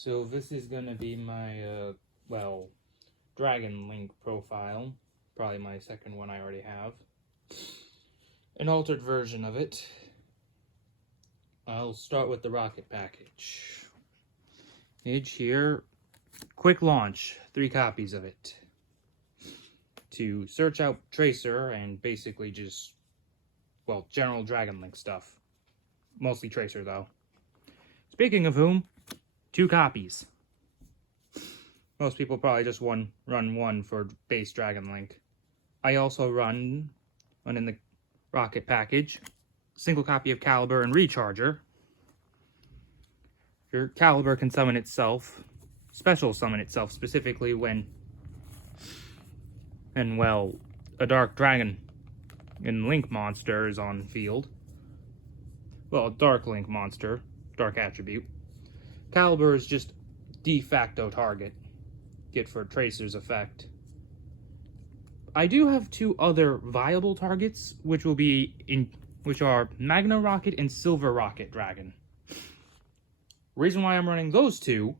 So this is gonna be my, Dragon Link profile. Probably my second one I already have. An altered version of it. I'll start with the rocket package. Here, quick launch, 3 copies of it. To search out Tracer and basically just, general Dragon Link stuff. Mostly Tracer though. Speaking of whom, 2 copies. Most people probably just run one for base Dragon Link. I also run one in the rocket package. Single copy of Caliber and Recharger. Your Caliber can summon itself, special summon itself specifically when, a Dark Dragon and Link monster is on field. Well, a Dark Link monster, Dark attribute. Caliber is just de facto target. Get for Tracer's effect. I do have 2 other viable targets, which are Magna Rocket and Silver Rocket Dragon. Reason why I'm running those 2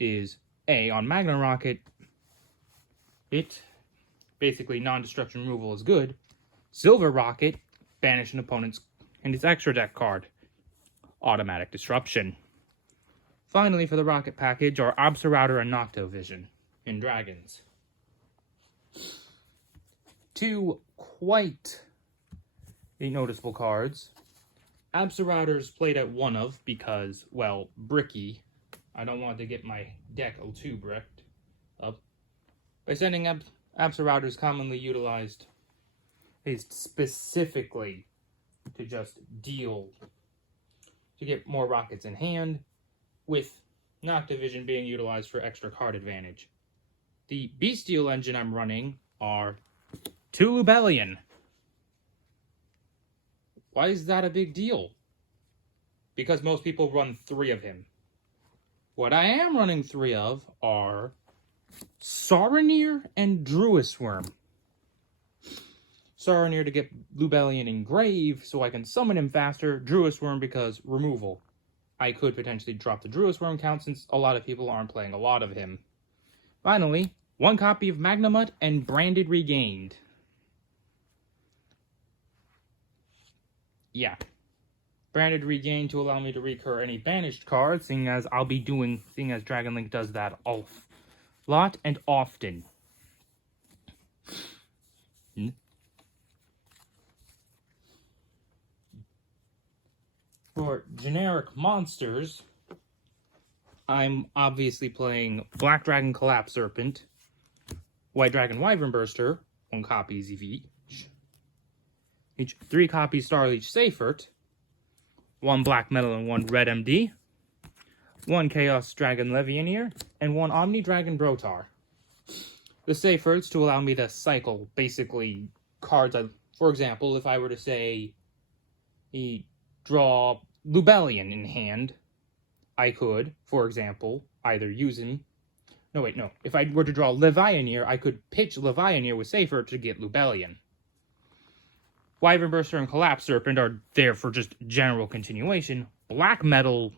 is A, on Magna Rocket, it basically non-destruction removal is good. Silver Rocket, banish an opponent's and its extra deck card. Automatic disruption. Finally, for the rocket package are Absorouter and Noctovision in Dragons. 2 quite noticeable cards. Absorouter's played at 1 of because, bricky. I don't want to get my deck too bricked up. By sending Absorouter's commonly utilized is specifically to just to get more rockets in hand, with Noctovision being utilized for extra card advantage. The Bestial engine I'm running are 2 Lubellion. Why is that a big deal? Because most people run 3 of him. What I am running 3 of are Saronir and Druisworm. Saronir to get Lubellion engraved so I can summon him faster. Druisworm because removal. I could potentially drop the Druisworm count since a lot of people aren't playing a lot of him. Finally, 1 copy of Magnamut and Branded Regained. Yeah. Branded Regained to allow me to recur any banished cards, seeing as Dragon Link does that a lot and often. For generic monsters, I'm obviously playing Black Dragon Collapse Serpent, White Dragon Wyvern Burster, 1 copy of each 3 copies Starleech Seifert, 1 Black Metal and 1 Red MD, 1 Chaos Dragon Levianeer, and 1 Omni Dragon Brotar. The Seiferts to allow me to cycle, basically, cards. For example, if I were to say, draw Lubellion in hand, I could, for example, either use him. If I were to draw Levianeer, I could pitch Levianeer with Seifert to get Lubellion. Wyvern Burster and Collapse Serpent are there for just general continuation. Black Metal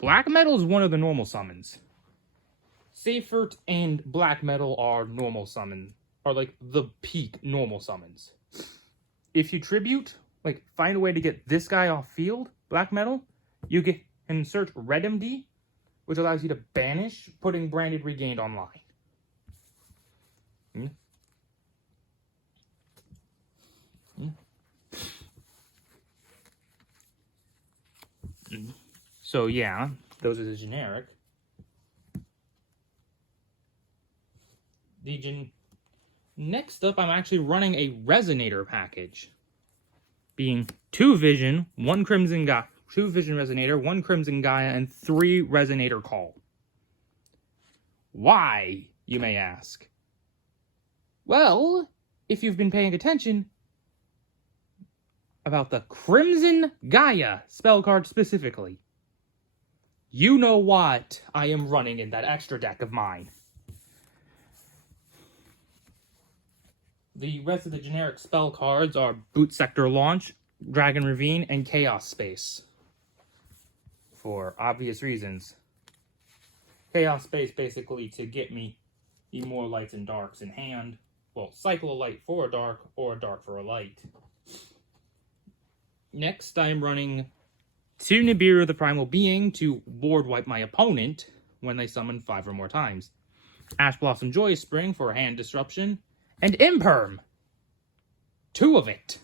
is one of the normal summons. Seifert and Black Metal are normal summon, are like the peak normal summons. If you tribute, find a way to get this guy off field, Black Metal, you can insert Red MD, which allows you to banish, putting Branded Regained online. So yeah, those are the generic. Next up, I'm actually running a Resonator package. Being 2 Vision, 1 Crimson Gaia, 2 Vision Resonator, 1 Crimson Gaia, and 3 Resonator Call. Why, you may ask? Well, if you've been paying attention about the Crimson Gaia spell card specifically, you know what I am running in that extra deck of mine. The rest of the generic spell cards are Boot Sector Launch, Dragon Ravine, and Chaos Space. For obvious reasons. Chaos Space basically to get me more lights and darks in hand. Well, cycle a light for a dark or a dark for a light. Next, I'm running 2 Nibiru the Primal Being to board wipe my opponent when they summon 5 or more times. Ash Blossom Joyous Spring for hand disruption. And Imperm! 2 of it.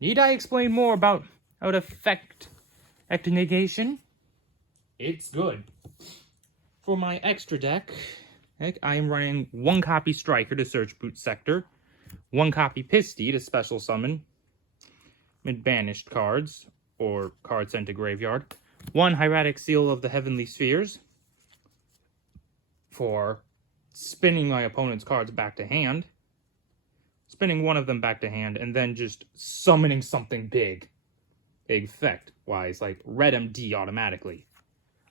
Need I explain more about how to affect negation? It's good. For my extra deck, I am running 1 copy Striker to search Boot Sector, 1 copy Pisty to special summon mid-banished cards, or cards sent to graveyard, 1 Hieratic Seal of the Heavenly Spheres for spinning my opponent's cards back to hand, spinning 1 of them back to hand, and then just summoning something big effect-wise, like red MD automatically.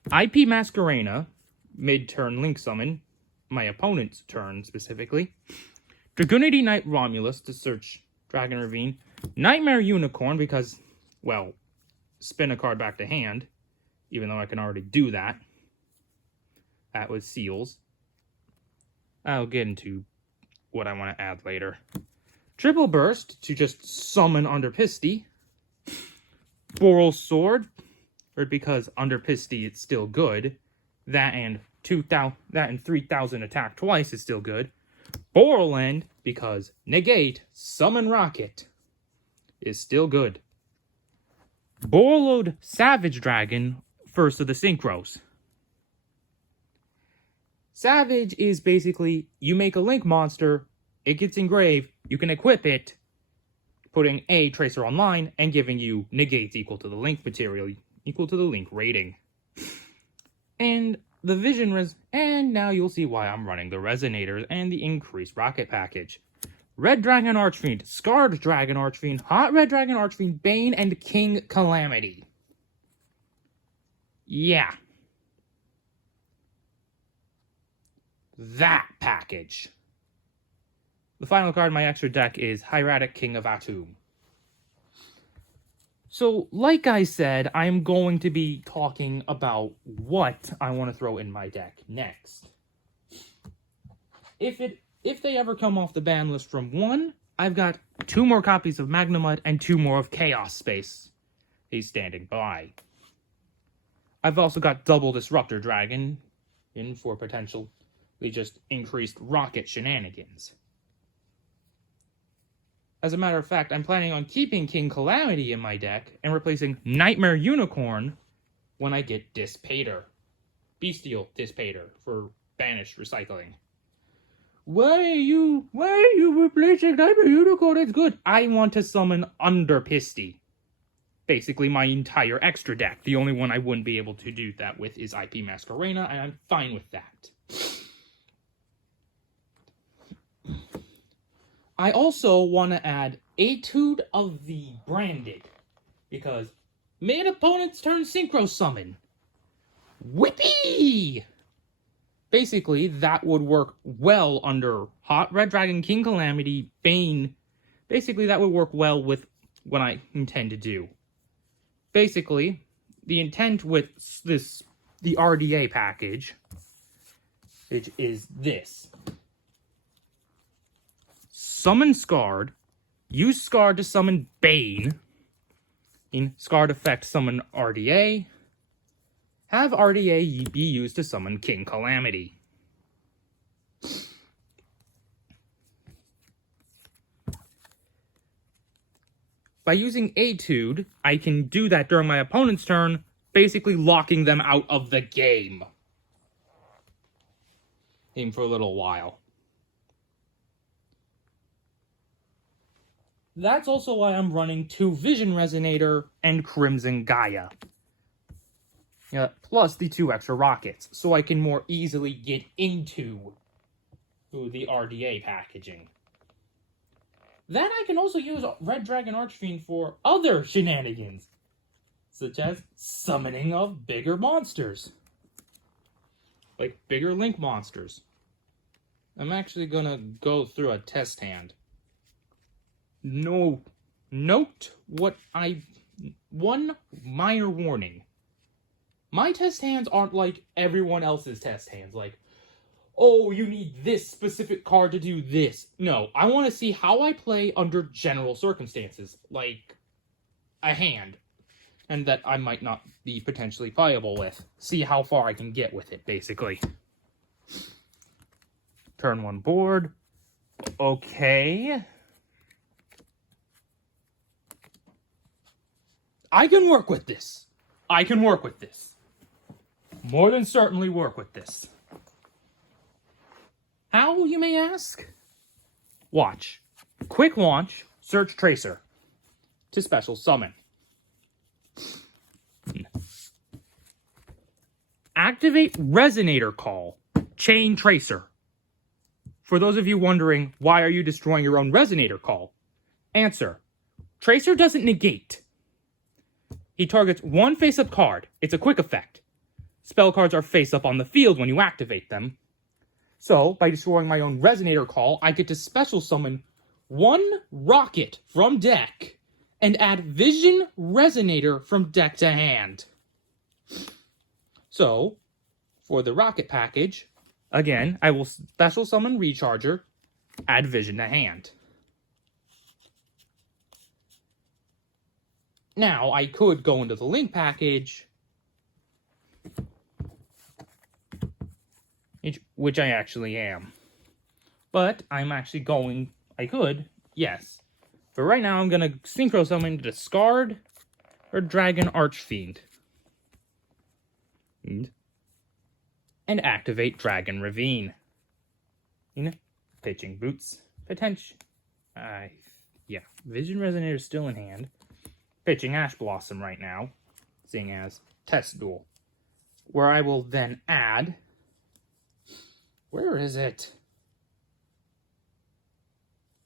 IP Masquerena, mid-turn Link summon, my opponent's turn specifically. Dragunity Knight Romulus to search Dragon Ravine. Nightmare Unicorn because, well, spin a card back to hand, even though I can already do that. That was Seals. I'll get into what I want to add later. Triple Burst to just summon under Pisty. Boral Sword, or because under Pisty it's still good. That and 3,000 attack twice is still good. Boral End, because negate, summon Rocket, is still good. Borreload Savage Dragon, first of the Synchros. Savage is basically, you make a Link monster, it gets engraved, you can equip it, putting a Tracer online, and giving you negates equal to the Link material, equal to the Link rating. And the Vision and now you'll see why I'm running the Resonators and the increased Rocket package. Red Dragon Archfiend, Scarred Dragon Archfiend, Hot Red Dragon Archfiend, Bane, and King Calamity. Yeah. That package. The final card in my extra deck is Hieratic King of Atum. So, like I said, I'm going to be talking about what I want to throw in my deck next. If they ever come off the ban list from 1, I've got 2 more copies of Magnemite and 2 more of Chaos Space. He's standing by. I've also got double Disruptor Dragon in for potentially just increased Rocket shenanigans. As a matter of fact, I'm planning on keeping King Calamity in my deck and replacing Nightmare Unicorn when I get Dispater. Bestial Dispater for banished recycling. Why are you replacing Nightmare Unicorn? It's good. I want to summon under Pisty. Basically my entire extra deck. The only one I wouldn't be able to do that with is IP Masquerena, and I'm fine with that. I also want to add Etude of the Branded, because mid opponent's turn Synchro Summon. Whippy! Basically, that would work well under Hot Red Dragon, King Calamity, Bane. Basically, that would work well with what I intend to do. Basically, the intent with the RDA package, which is this. Summon Scarred, use Scarred to summon Bane, in Scarred effect summon RDA, have RDA be used to summon King Calamity. By using Etude, I can do that during my opponent's turn, basically locking them out of the game. Aim for a little while. That's also why I'm running 2 Vision Resonator and Crimson Gaia. Plus the 2 extra rockets, so I can more easily get into the RDA packaging. Then I can also use Red Dragon Archfiend for other shenanigans, such as summoning of bigger monsters. Like bigger Link monsters. I'm actually gonna go through a test hand. Note one minor warning. my test hands aren't like everyone else's test hands. Like, oh, you need this specific card to do this. No, I want to see how I play under general circumstances, like a hand, and that I might not be potentially playable with. See how far I can get with it, basically. Turn 1 board. Okay. I can work with this. I can work with this. More than certainly work with this. How, you may ask? Watch. Quick launch, search Tracer. To special summon. Activate Resonator Call, Chain Tracer. For those of you wondering, why are you destroying your own Resonator Call? Answer. Tracer doesn't negate. He targets one face-up card. It's a quick effect. Spell cards are face-up on the field when you activate them. So, by destroying my own Resonator Call, I get to special summon one Rocket from deck and add Vision Resonator from deck to hand. So, for the Rocket package, again, I will special summon Recharger, add Vision to hand. Now, I could go into the Link package, which I actually am. But I'm actually going, I could, yes. But right now I'm going to Synchro Summon Discard or Dragon Archfiend. And activate Dragon Ravine. Pitching Boots. Potential. Yeah. Vision Resonator is still in hand. Pitching Ash Blossom right now. Seeing as Test Duel. Where I will then add... Where is it?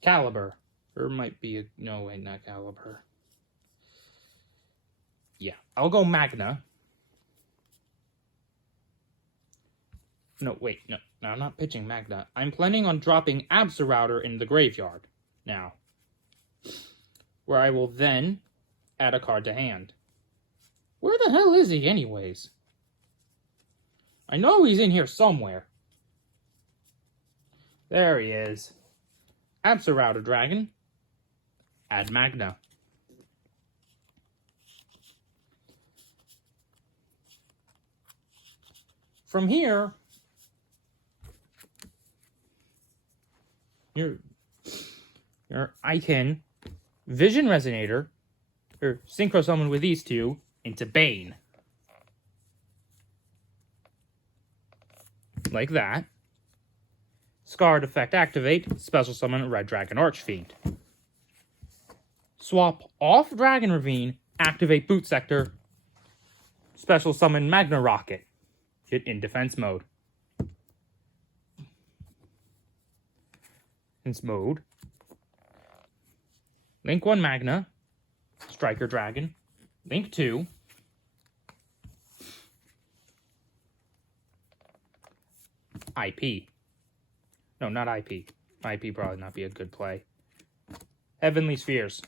Caliber. Or might be a... No, wait, not Caliber. Yeah. I'll go Magna. No, wait, no, I'm not pitching Magna. I'm planning on dropping Absolrouter in the graveyard now. Where I will then add a card to hand. Where the hell is he anyways? I know he's in here somewhere. There he is. Absolrouter Dragon. Add Magna. From here... I can Vision Resonator, or Synchro Summon with these two, into Bane. Like that. Scarred Effect activate, Special Summon Red Dragon Archfiend. Swap off Dragon Ravine, activate Boot Sector, Special Summon Magna Rocket. Get in defense mode. Mode. Link 1 Magna, Striker Dragon, Link 2, IP. No, not IP. IP probably not be a good play. Heavenly Spheres.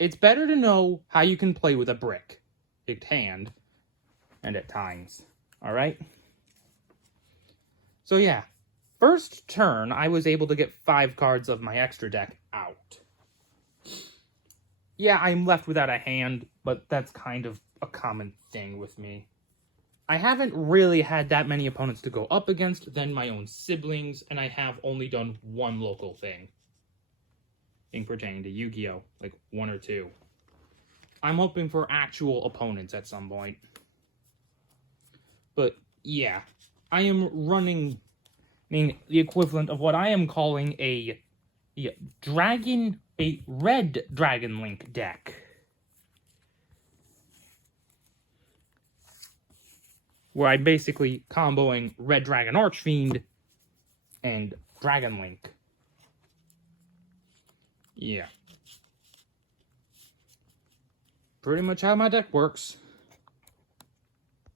It's better to know how you can play with a brick, picked hand, and at times. Alright? So yeah, first turn, I was able to get 5 cards of my extra deck out. Yeah, I'm left without a hand, but that's kind of a common thing with me. I haven't really had that many opponents to go up against than my own siblings, and I have only done one local thing. In pertaining to Yu-Gi-Oh! Like 1 or 2. I'm hoping for actual opponents at some point. But, yeah. I am running the equivalent of what I am calling a red Dragon Link deck. Where I'm basically comboing Red Dragon Archfiend and Dragon Link. Yeah. Pretty much how my deck works.